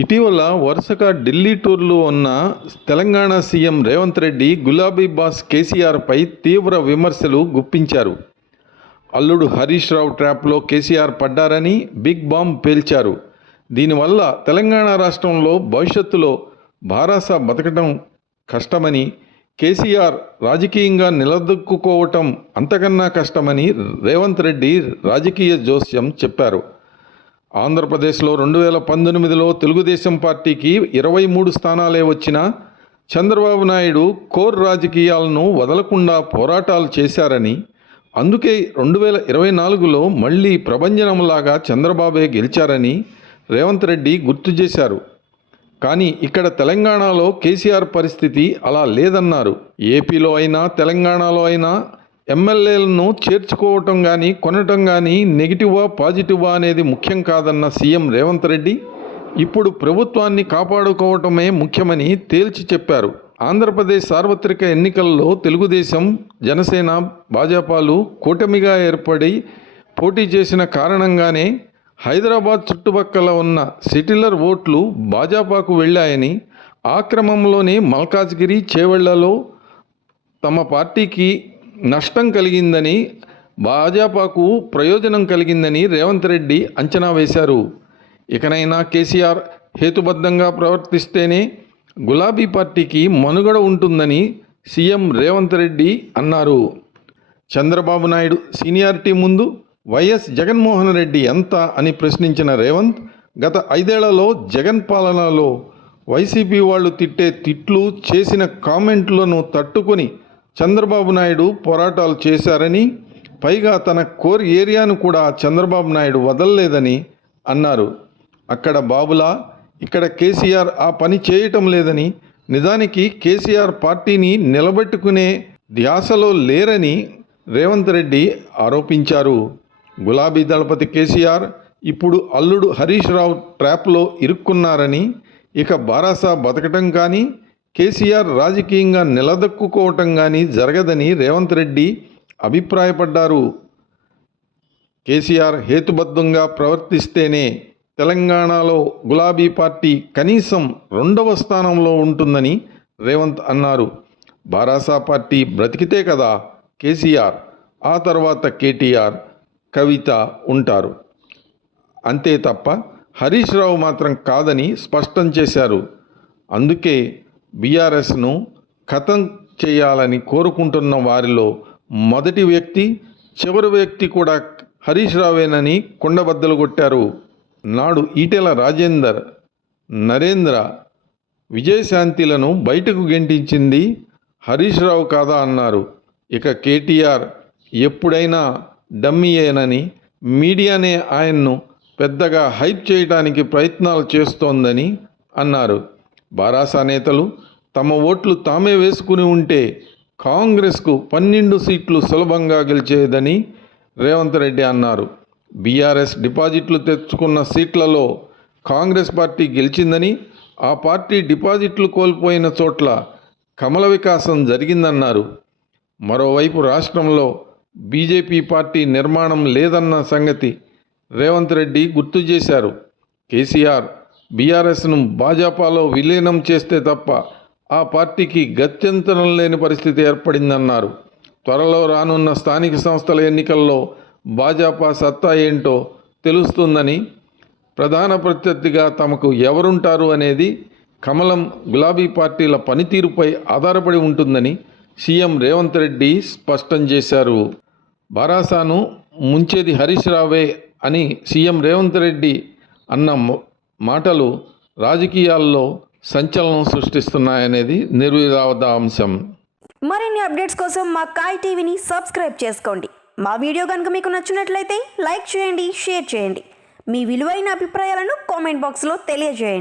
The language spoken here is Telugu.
ఇటీవల వరుసగా ఢిల్లీ టూర్లో ఉన్న తెలంగాణ సీఎం రేవంత్ రెడ్డి గులాబీ బాస్ కేసీఆర్పై తీవ్ర విమర్శలు గుప్పించారు. అల్లుడు హరీష్ రావు ట్రాప్లో కేసీఆర్ పడ్డారని బిగ్ బాంబ్ పేల్చారు. దీనివల్ల తెలంగాణ రాష్ట్రంలో భవిష్యత్తులో భారాస బతకడం కష్టమని, కేసీఆర్ రాజకీయంగా నిలదొక్కుకోవటం అంతకన్నా కష్టమని రేవంత్ రెడ్డి రాజకీయ జోస్యం చెప్పారు. ఆంధ్రప్రదేశ్లో 2019లో తెలుగుదేశం పార్టీకి 23 స్థానాలే వచ్చినా చంద్రబాబు నాయుడు కోర్ రాజకీయాలను వదలకుండా పోరాటాలు చేశారని, అందుకే 2024లో మళ్ళీ ప్రభంజనంలాగా చంద్రబాబే గెలిచారని రేవంత్ రెడ్డి గుర్తు చేశారు. కానీ ఇక్కడ తెలంగాణలో కేసీఆర్ పరిస్థితి అలా లేదన్నారు. ఏపీలో అయినా తెలంగాణలో అయినా ఎమ్మెల్యేలను చేర్చుకోవటం కానీ కొనటం కానీ నెగిటివా పాజిటివా అనేది ముఖ్యం కాదన్న సీఎం రేవంత్ రెడ్డి ఇప్పుడు ప్రభుత్వాన్ని కాపాడుకోవటమే ముఖ్యమని తేల్చి చెప్పారు. ఆంధ్రప్రదేశ్ సార్వత్రిక ఎన్నికల్లో తెలుగుదేశం, జనసేన, భాజపాలు కూటమిగా ఏర్పడి పోటీ చేసిన కారణంగానే హైదరాబాద్ చుట్టుపక్కల ఉన్న సెటిలర్ ఓట్లు భాజపాకు వెళ్ళాయని, ఆ క్రమంలోనే మల్కాజ్గిరి, చేవెళ్లలో తమ పార్టీకి నష్టం కలిగిందని, భాజపాకు ప్రయోజనం కలిగిందని రేవంత్ రెడ్డి అంచనా వేశారు. ఇకనైనా కేసీఆర్ హేతుబద్ధంగా ప్రవర్తిస్తేనే గులాబీ పార్టీకి మనుగడ ఉంటుందని సీఎం రేవంత్ రెడ్డి అన్నారు. చంద్రబాబు నాయుడు సీనియారిటీ ముందు వైఎస్ జగన్మోహన్ రెడ్డి ఎంత అని ప్రశ్నించిన రేవంత్, గత 5 ఏళ్లలో జగన్ పాలనలో వైసీపీ వాళ్ళు తిట్టే తిట్లు, చేసిన కామెంట్లను తట్టుకొని చంద్రబాబు నాయుడు పోరాటాలు చేశారని, పైగా తన కోర్ ఏరియాను కూడా చంద్రబాబు నాయుడు వదలలేదని అన్నారు. అక్కడ బాబులా, ఇక్కడ కేసీఆర్ ఆ పని చేయటం లేదని, నిజానికి కేసీఆర్ పార్టీని నిలబెట్టుకునే ధ్యాసలో లేరని రేవంత్ రెడ్డి ఆరోపించారు. గులాబీ దళపతి కేసీఆర్ ఇప్పుడు అల్లుడు హరీష్ రావు ట్రాప్లో ఇరుక్కున్నారని, ఇక బారాస బతకటం కానీ కేసీఆర్ రాజకీయంగా నిలదొక్కుకోవటం కానీ జరగదని రేవంత్ రెడ్డి అభిప్రాయపడ్డారు. కేసీఆర్ హేతుబద్ధంగా ప్రవర్తిస్తేనే తెలంగాణలో గులాబీ పార్టీ కనీసం 2వ స్థానంలో ఉంటుందని రేవంత్ అన్నారు. బారాస పార్టీ బ్రతికితే కదా కేసీఆర్, ఆ తర్వాత కేటీఆర్, కవిత ఉంటారు. అంతే తప్ప హరీష్ రావు మాత్రం కాదని స్పష్టం చేశారు. అందుకే బీఆర్ఎస్ను ఖతం చేయాలని కోరుకుంటున్న వారిలో మొదటి వ్యక్తి, చివరి వ్యక్తి కూడా హరీష్ రావేనని కుండబద్దలు కొట్టారు. నాడు ఈటెల రాజేందర్, నరేంద్ర, విజయశాంతిలను బయటకు గెంటించింది హరీష్ రావు కాదా అన్నారు. ఇక కేటీఆర్ ఎప్పుడైనా డమ్మీయేనని, మీడియానే ఆయన్ను పెద్దగా హైప్ చేయడానికి ప్రయత్నాలు చేస్తోందని అన్నారు. బారాస నేతలు తమ ఓట్లు తామే వేసుకుని ఉంటే కాంగ్రెస్కు 12 సీట్లు సులభంగా గెలిచేదని రేవంత్ రెడ్డి అన్నారు. బీఆర్ఎస్ డిపాజిట్లు తెచ్చుకున్న సీట్లలో కాంగ్రెస్ పార్టీ గెలిచిందని, ఆ పార్టీ డిపాజిట్లు కోల్పోయిన చోట్ల కమల వికాసం జరిగిందన్నారు. మరోవైపు రాష్ట్రంలో బీజేపీ పార్టీ నిర్మాణం లేదన్న సంగతి రేవంత్ రెడ్డి గుర్తు చేశారు. కేసీఆర్ బీఆర్ఎస్ను భాజపాలో విలీనం చేస్తే తప్ప ఆ పార్టీకి గత్యంతరం లేని పరిస్థితి ఏర్పడిందన్నారు. త్వరలో రానున్న స్థానిక సంస్థల ఎన్నికల్లో భాజపా సత్తా ఏంటో తెలుస్తుందని, ప్రధాన ప్రత్యర్థిగా తమకు ఎవరుంటారు అనేది కమలం, గులాబీ పార్టీల పనితీరుపై ఆధారపడి ఉంటుందని సీఎం రేవంత్ రెడ్డి స్పష్టం చేశారు. బారాసాను ముంచేది హరీష్ రావే అని సీఎం రేవంత్ రెడ్డి అన్న మాటలు రాజకీయాల్లో సంచలనం సృష్టిస్తున్నాయనేది నిర్వివాదాంశం. మరిన్ని అప్డేట్స్ కోసం మా కాయ్ టీవీని సబ్స్క్రైబ్ చేసుకోండి. మా వీడియో కనుక మీకు నచ్చినట్లయితే లైక్ చేయండి, షేర్ చేయండి. మీ విలువైన అభిప్రాయాలను కామెంట్ బాక్స్లో తెలియజేయండి.